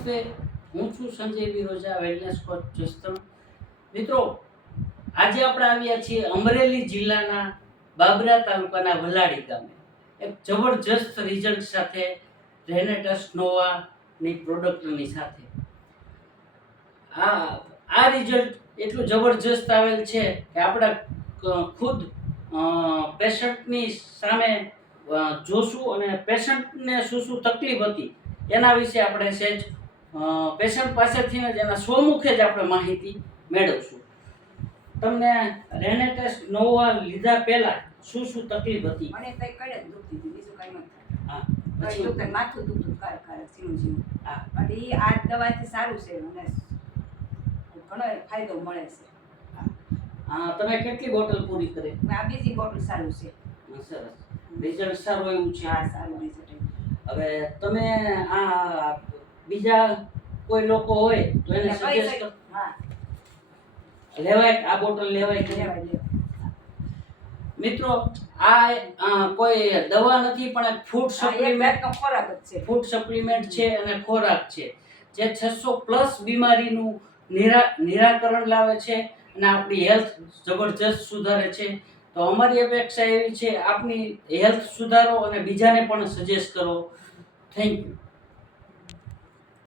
નમસ્તે, હું છું સંજય વિરોજા, વેલનેસ કોચ જસદણ. મિત્રો, આજે આપણે આવ્યા છીએ અમરેલી જિલ્લાના બાબરા તાલુકાના વલાડી ગામે એક જબરજસ્ત રિઝલ્ટ સાથે, રેનેટસ નોવાની પ્રોડક્ટની સાથે. આ રિઝલ્ટ એટલું જબરજસ્ત આવેલ છે કે આપણા ખુદ પેશન્ટની સામે જોશું અને પેશન્ટને શું શું તકલીફ હતી એના વિશે આપણે સહેજ પેશન્ટ પાસેથી જ એના સ્વમુખે જ આપણે માહિતી મેળવશું. તમને રેનેટસ નોવા લીધા પહેલા શું શું તકલીફ હતી? મને કઈ કડે દુખતી હતી, બીજું કઈ નથી. હા, કઈ દુખતું, માથું દુખતું કારક ઝીણું. હા, અને એ આ દવાથી સારું છે અને ઘણો ફાયદો મળે છે. તમે કેટલી બોટલ પૂરી કરી? આ બીજી બોટલ સારું છે. સરસ, રિઝલ્ટ સારું એવું છે. હા, સારું રિઝલ્ટ. હવે તમે આ બીજા કોઈ લોકો હોય તો એને સજેસ્ટ કરો. હા, લેવાય, આ બોટલ લેવાય કે લેવાય. મિત્રો, આ કોઈ દવા નથી પણ એક ફૂડ સપ્લિમેન્ટ, ખોરાક જ છે. ફૂડ સપ્લિમેન્ટ છે અને ખોરાક છે જે 600+ બીમારીનું નિરાકરણ લાવે છે અને આપણી હેલ્થ જબરજસ્ત સુધારે છે. તો અમારી અપેક્ષા એવી છે, આપની હેલ્થ સુધારો અને બીજાને પણ સજેસ્ટ કરો. Thank you.